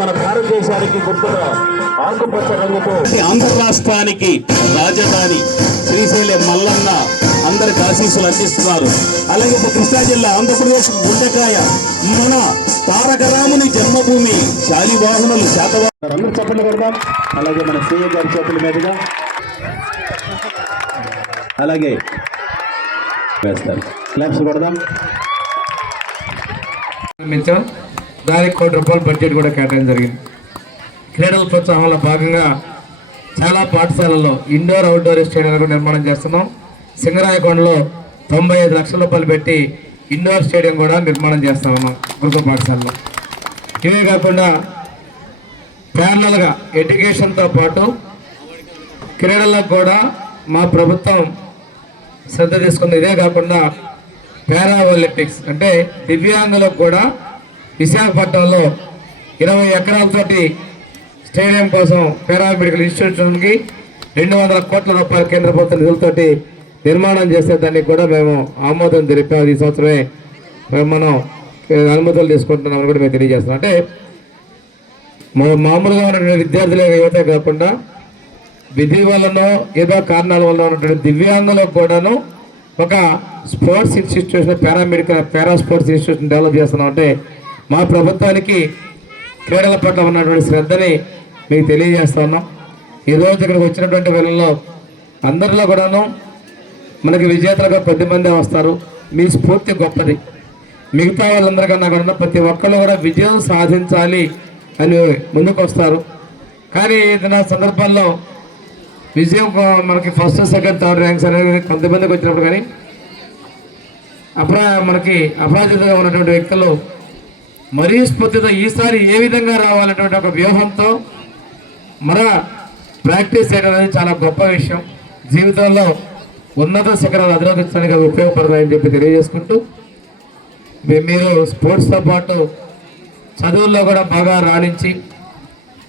మన భారతదేశానికి ఆకుపచ్చ రంగుతో ఆంధ్ర రాష్ట్రానికి రాజధాని శ్రీశైలం మల్లన్న అందరికి ఆశీస్సులు అందిస్తున్నారు. అలాగే ఇప్పుడు కృష్ణా జిల్లా ఆంధ్రప్రదేశ్ గుండెకాయ మన తారకరాముని జన్మభూమి చాలి వాహనలు అందరూ చెప్పలు కొడదాం. అలాగే మన సీఏ గారి చేతుల మీదుగా అలాగే వేస్తారు. క్లాప్స్ కొడదాం. ప్రారంభించాం. దానికి కోటి రూపాయల బడ్జెట్ కూడా కేటాయించడం జరిగింది. క్రీడల ప్రోత్సాహంలో భాగంగా చాలా పాఠశాలల్లో ఇండోర్ అవుట్డోర్ స్టేడియాలు కూడా నిర్మాణం చేస్తున్నాం. సింగరాయకొండలో తొంభై ఐదు లక్షల రూపాయలు పెట్టి ఇండోర్ స్టేడియం కూడా నిర్మాణం చేస్తా ఉన్నాం గురుకుల పాఠశాలలో. ఇవే కాకుండా ప్యారలల్గా ఎడ్యుకేషన్తో పాటు క్రీడలకు కూడా మా ప్రభుత్వం శ్రద్ధ తీసుకుంది. ఇదే కాకుండా పారా ఒలింపిక్స్ అంటే దివ్యాంగులకు కూడా విశాఖపట్నంలో ఇరవై ఎకరాలతోటి స్టేడియం కోసం పారామెడికల్ ఇన్స్టిట్యూషన్కి రెండు వందల కోట్ల రూపాయల కేంద్ర ప్రభుత్వ నిధులతోటి నిర్మాణం చేసే దానికి కూడా మేము ఆమోదం తెలిపాము ఈ సంవత్సరమే మేము మనం అనుమతులు తీసుకుంటున్నామని కూడా మేము తెలియజేస్తున్నాం. అంటే మా- మామూలుగా ఉన్నటువంటి విద్యార్థుల యువతే కాకుండా విధి వలనో ఏదో కారణాల వల్ల ఉన్నటువంటి దివ్యాంగులకు కూడాను ఒక sports institution paramedical para sports institution develop చేస్తున్నాం అంటే మా ప్రభుత్వానికి క్రీడల పట్ల ఉన్నటువంటి శ్రద్ధని మీకు తెలియజేస్తా ఉన్నాం. ఈరోజు ఇక్కడికి వచ్చినటువంటి వేళల్లో అందరిలో కూడాను మనకి విజేతలుగా కొద్దిమందే వస్తారు. మీ స్ఫూర్తి గొప్పది. మిగతా వాళ్ళందరికన్నా కూడా ప్రతి ఒక్కళ్ళు కూడా విజయం సాధించాలి అని ముందుకు వస్తారు కానీ ఏదైనా సందర్భాల్లో విజయం మనకి ఫస్ట్ సెకండ్ థర్డ్ ర్యాంక్స్ అనేవి కొంతమందికి వచ్చినప్పుడు కానీ అపరా మనకి అపరాజితంగా ఉన్నటువంటి వ్యక్తులు మరీ స్ఫూర్తితో ఈసారి ఏ విధంగా రావాలనేటువంటి ఒక వ్యూహంతో మన ప్రాక్టీస్ చేయడం అనేది చాలా గొప్ప విషయం. జీవితంలో ఉన్నత శిఖరాలు అధిరోధించడానికి అవి ఉపయోగపడతాయని చెప్పి తెలియజేసుకుంటూ మీరు స్పోర్ట్స్తో పాటు చదువుల్లో కూడా బాగా రాణించి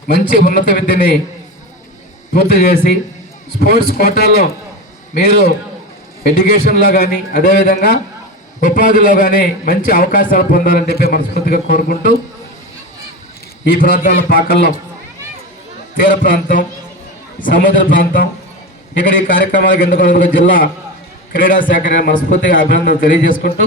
మంచి ఉన్నత విద్యని పూర్తి చేసి స్పోర్ట్స్ కోటాలో మీరు ఎడ్యుకేషన్లో కానీ అదేవిధంగా ఉపాధిలో కానీ మంచి అవకాశాలు పొందాలని చెప్పి మనస్ఫూర్తిగా కోరుకుంటూ ఈ ప్రాంతాల పాకల్లో తీర ప్రాంతం సముద్ర ప్రాంతం ఇక్కడ ఈ కార్యక్రమాలకు ఎందుకు జిల్లా క్రీడా శాఖ మనస్ఫూర్తిగా అభినందనలు తెలియజేసుకుంటూ